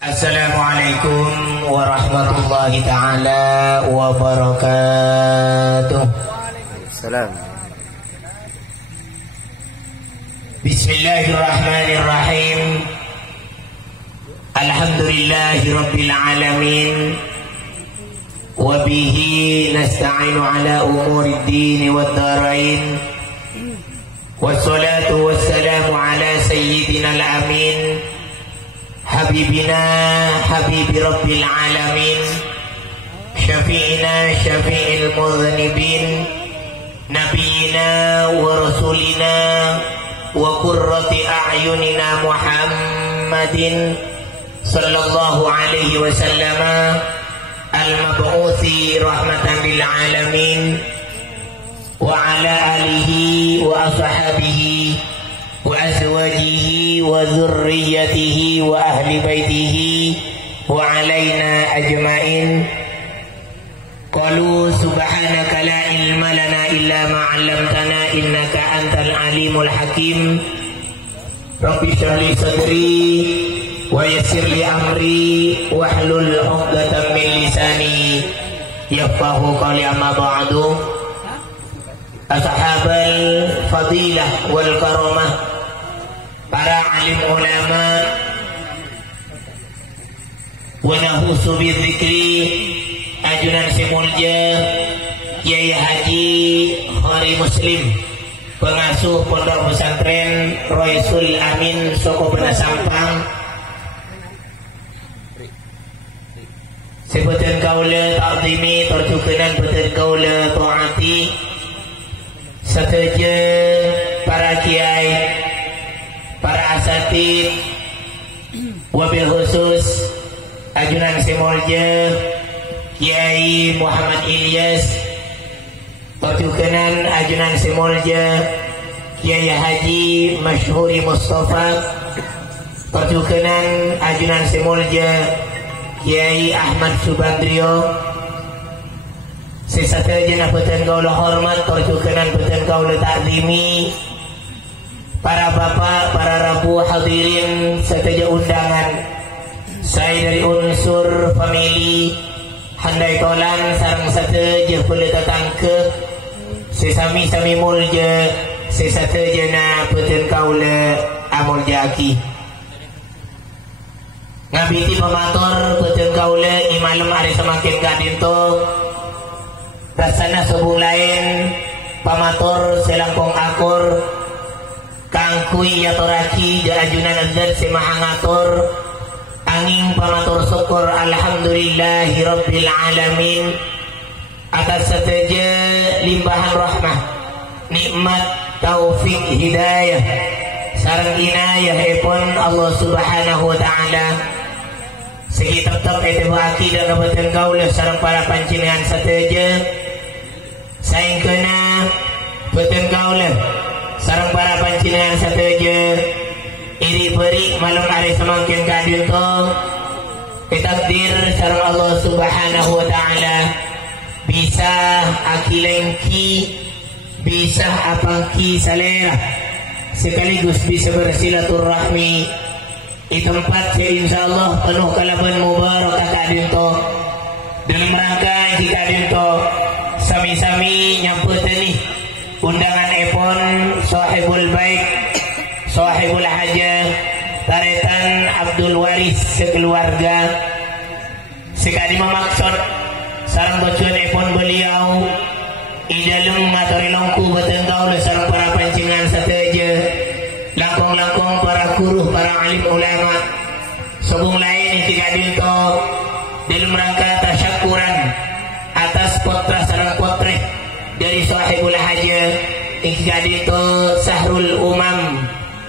Assalamualaikum warahmatullahi ta'ala wabarakatuh. Salam. Bismillahirrahmanirrahim. Alhamdulillahi rabbil alamin. Wabihi nasta'inu ala umurid dini wad darain. Wassalatu wassalamu ala sayyidina al-amin Habibina Habibi Rabbil Alamin, Syafi'ina Syafi'il Mudhnibin, Nabiyina wa Rasulina wa Qurrati A'yunina Muhammadin Sallallahu alaihi wasallam, Al-Mab'uthi Rahmatan lil Alamin, wa ala alihi wa ashabihi wa azwajihi wa dhurriyyatihi wa ahli baitihi wa alaina ajma'in. Qalu subhanaka la ilma lana illa ma 'allamtana innaka antal alimul hakim. Rabbi shrah li sadri wa yassir li amri wahlul 'uqdatam min lisani yafqahu qawli. Amma ba'du. Ashabal fadilah wal karamah, para alim ulama, wa nahusu bidzikri, ajunan simulja Kiai Haji Khari Muslim, pengasuh pondok pesantren Roisul Amin Soko Bener Sampang. Sebutan kaula ta'zimi terjukenan betul kaula taati. Setuju para kiai, para asatid, wabil khusus ajunan simulja Kiai Muhammad Ilyas, pertukanan ajunan simulja Kiai Haji Masyhuri Mustafa, pertukanan ajunan simulja Kiai Ahmad Subandrio. Sesata jenah peten kaula hormat, pertukanan peten kaula ta'zimi, para bapak, para rabu hadirin seteja undangan. Saya dari unsur famili handai tolan sarang seteja pula datang ke sesami-sami mulja, sesata jenah peten kaula amulja aki. Ngabiti pemator peten kaula imalem hari semakin gadinto. Rasana subuh lain pamator selangkong akur kangkui yatoraki jaajunan azad semahangator angin pamator syukur alhamdulillahi rabbil alamin atas seteja limpahan rahmah nikmat taufik hidayah sareng inayah epon Allah subhanahu wa ta'ala. Segi tetap etibaki dan nabatan kaula sareng para pancingan seteja saing kena beten kaula sareng para pancingan sateja iri beri malam hari semakin kadinto takdir sareng Allah subhanahu wa ta'ala bisa akilengki bisa apangki salera sekaligus bisa bersilaturahmi di tempat insyaallah penuh kalaban mubarak kadinto dalam rangka kadinto sami-sami nyampeuten nih undangan epon sahibul bait sahibul hajah taretan Abdul Waris sekeluarga sekali memaksud sareng bocuan epon beliau idalung matori longku beten kaula sareng para pancingan sateja langkong-langkong para kuruh para alim ulama sobung lain tiga dinto dalam rangka tasyakuran atas potra sarang potre dari sahibul hajah ikgadito Sahrul Umam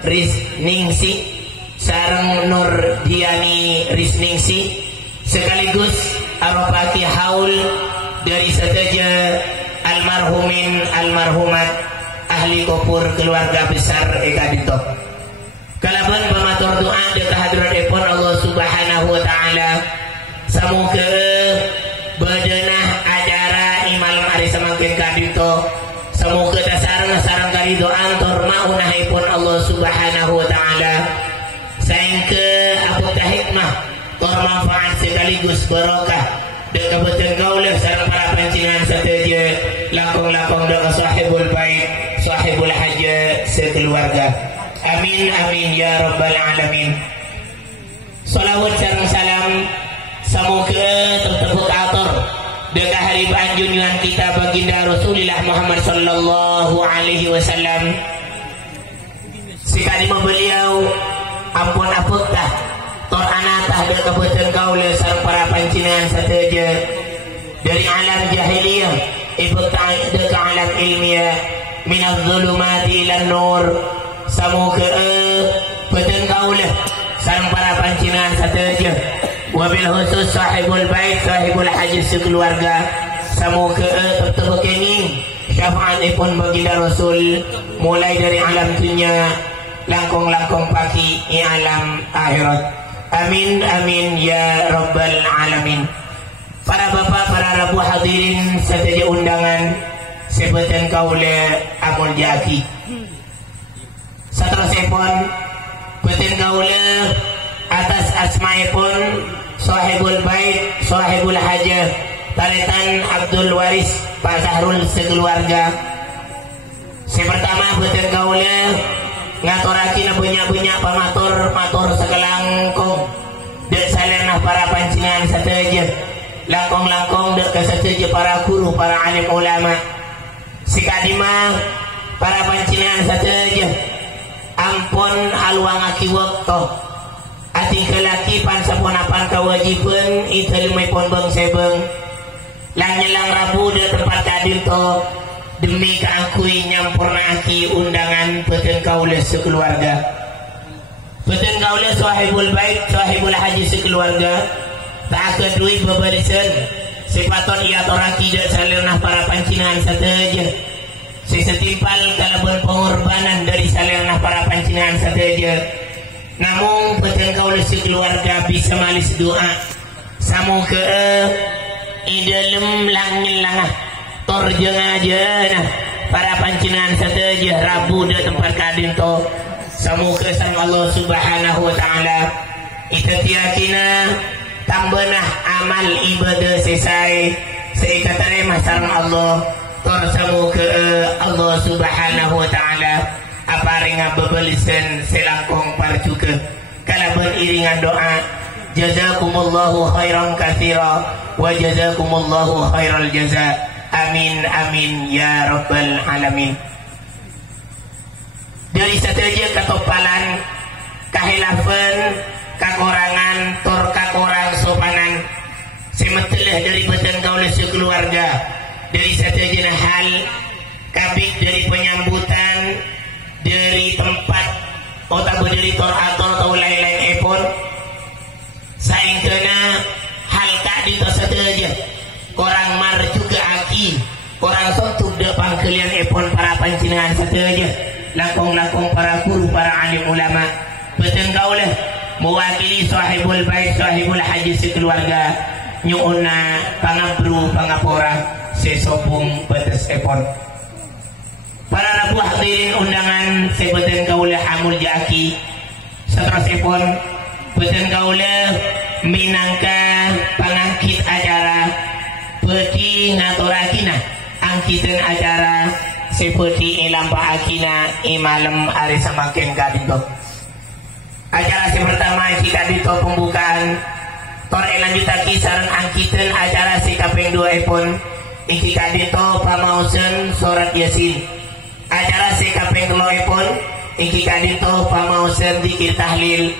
Risningsi sarang Nur Diani Risningsi sekaligus aropati haul dari sateja almarhumin almarhumat ahli kopur keluarga besar ikgadito kalaban pamatur doa di tahadirat epon Allah subhanahu wa ta'ala samoga badanah acara imalam hari semakin kadito semoga dasarna sarang karido antor maunahipun Allah subhanahu wa ta'ala saing ke abota hikmah tor manfaat sekaligus barokah dek kabupaten Kaula sareng para pancingan sateje langkung-langkung dek sahibul bait sahibul haja sekeluarga. Amin amin ya rabbal alamin. Salawat sareng salam samoga tertepuk atur dekat hari junjungan kita baginda Rasulullah Muhammad sallallahu alaihi wasallam. Sikadima beliau ampun aputah tor anatah dekat kabupaten Kaula sareng para pancingan sateje dari alam jahiliyah ibta'id dekat alam ilmiah minaz zulumati ilan nur. Samoga kabupaten Kaula sareng para pancingan sateje wabil khusus sahibul bait sahibul haji sekeluarga samoga tertebak ini syafaatipun baginda Rasul mulai dari alam dunia langkung-langkung pagi di alam akhirat. Amin amin ya rabbal alamin. Para bapak para rabu hadirin sateje undangan sebutan Kaula amul jaki saterusipun kabupaten Kaula atas asmaipun sahibul bait sahibul haja taritan Abdul Waris Pak Sahrul sekeluarga. Si pertama kabupaten Kaula ngaturaki na bunya-bunya pamatur sekelangkung dek salenah para pancingan sateje langkung-langkung dek sateje para guru para alim ulama. Si kadima para pancingan sateje ampun haluangaki waktu ating kelaki pansapunapan kewajiban itu limipun bang sebeng lanyelang rabu de tempat kadir to demi keakui nyampurnaki undangan kabupaten Kaula sekeluarga. Kabupaten Kaula sahibul bait sahibul haji sekeluarga tak kedui babarisan sipaton ia toraki de salirnah para pancingan sateje setimpal kalaban pengorbanan dari salirnah para pancingan sateje. Namun kabupaten Kaula sekeluarga bisa malis doa samoga idalem langilangah torjeng aja nah para pancingan sateje rabu de tempat kadin to samoga sang Allah subhanahu wa ta'ala itatiakina tambenah amal ibadah selesai seikataremah sareng Allah tor samoga Allah subhanahu wa ta'ala aparinga bebelisan selangkung parjuke kalaban iringan doa jazakumullahu khairan katsira wa jazakumullahu khairal jaza. Amin amin ya rabbal alamin. Dari sateje katopalan kahilafan kakurangan tur kakurang sopanan semeteleh dari kabupaten Kaula sekeluarga dari sateje hal kabik dari penyambutan dari tempat otak berdiri tor atau lain-lain epon saing kena hal kadi to sateje korang mar juga aki korang sontuk de pangkelian epon para pancingan sateje langkung-langkung para guru para alim ulama kabupaten Kaula mewakili sahibul bait sahibul haji sekeluarga nyuuna pangabru pangapora sesobung batas epon. Para rabu hadirin undangan kabupaten Kaula amul jaki saterusipun kabupaten Kaula minangka pangangkit acara peti ngaturakina angkiten acara seperti ilampaakina imalem hari semakin kadito acara si pertama kita dito pembukaan tor elanjutaki sareng angkiten acara si kaping 2 pun iki kadito pamausen surat yasin acara si kaping 3 pun iki kadito pamausen dikir tahlil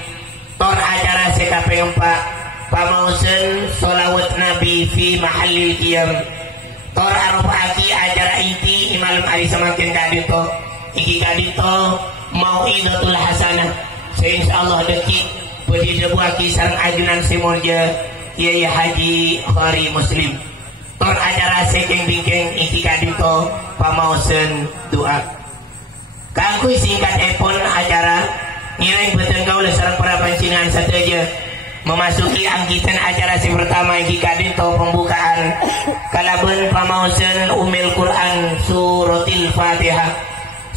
tor acara si kaping 4 pamausen sholawat nabi fi mahallil qiyam tor arupaki acara inti imalem hari semakin kadito iki kadito mau'idatul hasanah insyaallah dekik budi debuaki sareng ajunan simulja Kiai Haji Khari Muslim tor acara sekeng bingkeng iki kadito pamausen doa kangkuy singkat epon acara ngireng kabupaten Kaula sareng para pancingan sateje memasuki angkitan acara si pertama iki kadito pembukaan kalaben pamausen umil Quran suratil Fatihah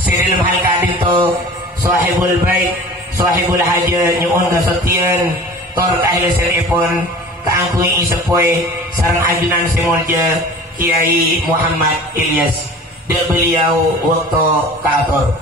siril hal kadito sahibul bait sahibul haja nyuun kesetian tor kahilsenipun kaangkuing isepoy sareng ajunan simulja Kiai Muhammad Ilyas de beliau waktu kaator